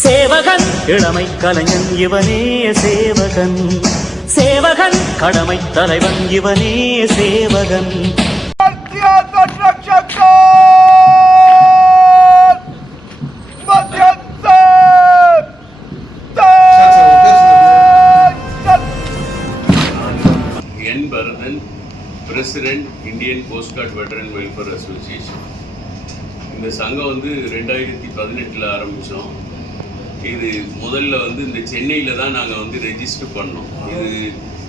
சேவகன் இளமை கலைஞன் இவனே சேவகன், சேவகன் கடமை தலைவன் இவனே சேவகன். என் Bharathan, president Indian coast guard veteran welfare association. இந்த சங்கம் 2018 ஆரம்பித்தோம். இது முதல்ல இந்த சென்னையில் தான் நாங்கள் ரெஜிஸ்டர் பண்ணோம்.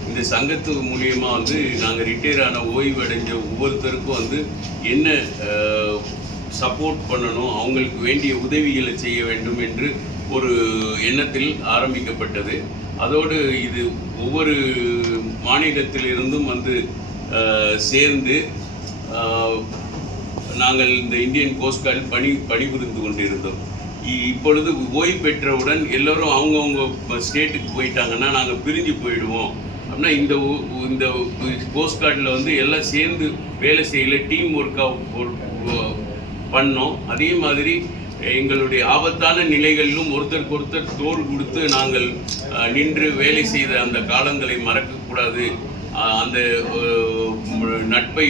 இந்த சங்கத்து மூலியமாக நாங்கள் ரிட்டையர் ஆன ஓய்வு அடைஞ்ச ஒவ்வொருத்தருக்கும் என்ன சப்போர்ட் பண்ணணும், அவங்களுக்கு வேண்டிய உதவிகளை செய்ய வேண்டும் என்று ஒரு எண்ணத்தில் ஆரம்பிக்கப்பட்டது. அதோடு இது ஒவ்வொரு மாநிலத்திலிருந்தும் சேர்ந்து நாங்கள் இந்த இந்தியன் கோஸ்ட் கார்டில் பணிபுரிந்து கொண்டிருந்தோம். இப்பொழுது ஓய்வு பெற்றவுடன் எல்லோரும் அவங்கவுங்க ஸ்டேட்டுக்கு போயிட்டாங்கன்னா நாங்கள் பிரிஞ்சு போயிடுவோம் அப்படின்னா இந்த கோஸ்ட் கார்டில் எல்லாம் சேர்ந்து வேலை செய்யல, டீம் ஒர்க்காக பண்ணோம். அதே மாதிரி எங்களுடைய ஆபத்தான நிலைகளிலும் ஒருத்தருக்கு ஒருத்தர் தோள் கொடுத்து நாங்கள் நின்று வேலை செய்த அந்த காலங்களை மறக்கக்கூடாது, அந்த நட்பை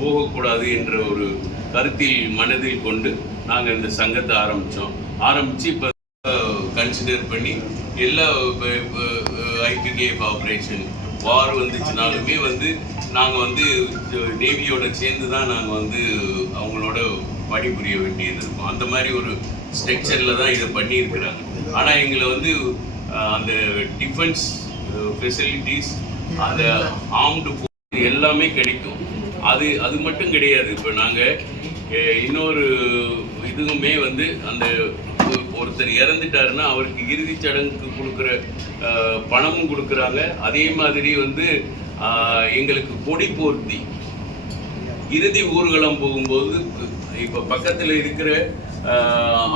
போகக்கூடாது என்ற ஒரு கருத்தில் மனதில் கொண்டு நாங்கள் இந்த சங்கத்தை ஆரம்பித்து இப்போ கன்சிடர் பண்ணி எல்லா ஐபிகேஎஃப் ஆப்ரேஷன் வார் வந்துச்சுனாலுமே நாங்கள் நேவியோட சேர்ந்து தான் நாங்கள் அவங்களோட பணிபுரிய வேண்டியது இருக்கும். அந்த மாதிரி ஒரு ஸ்ட்ரக்சரில் தான் இதை பண்ணியிருக்கிறாங்க. ஆனால் எங்களை அந்த டிஃபென்ஸ் ஃபெசிலிட்டிஸ், அந்த ஆர்ம்டு எல்லாமே கிடைக்கும். அது மட்டும் கிடையாது. இப்போ நாங்கள் இன்னொரு இதுவுமே அந்த ஒருத்தர் இறந்துட்டாருன்னா அவருக்கு இறுதி சடங்குக்கு கொடுக்குற பணமும் கொடுக்குறாங்க. அதே மாதிரி எங்களுக்கு கொடி போர்த்தி இறுதி ஊர்வலம் போகும்போது இப்போ பக்கத்தில் இருக்கிற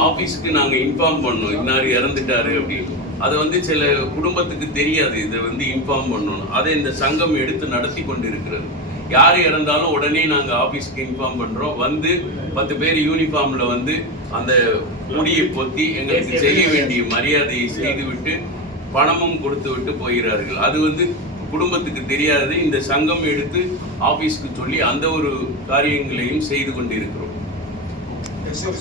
ஆஃபீஸுக்கு நாங்கள் இன்ஃபார்ம் பண்ணோம், இன்னார் இறந்துட்டாரு அப்படின்னு. அதை சில குடும்பத்துக்கு தெரியாது, இதை இன்ஃபார்ம் பண்ணணும். அதை இந்த சங்கம் எடுத்து நடத்தி கொண்டு இருக்கிறது. யார் இறந்தாலும் உடனே நாங்கள் ஆஃபீஸ்க்கு இன்ஃபார்ம் பண்ணுறோம். 10 பேர் யூனிஃபார்மில் அந்த முடியை பொத்தி எங்களுக்கு செய்ய வேண்டிய மரியாதையை செய்துவிட்டு பணமும் கொடுத்து விட்டு போகிறார்கள். அது குடும்பத்துக்கு தெரியாது. இந்த சங்கம் எடுத்து ஆஃபீஸ்க்கு சொல்லி அந்த ஒரு காரியங்களையும் செய்து கொண்டிருக்கிறோம். Sir.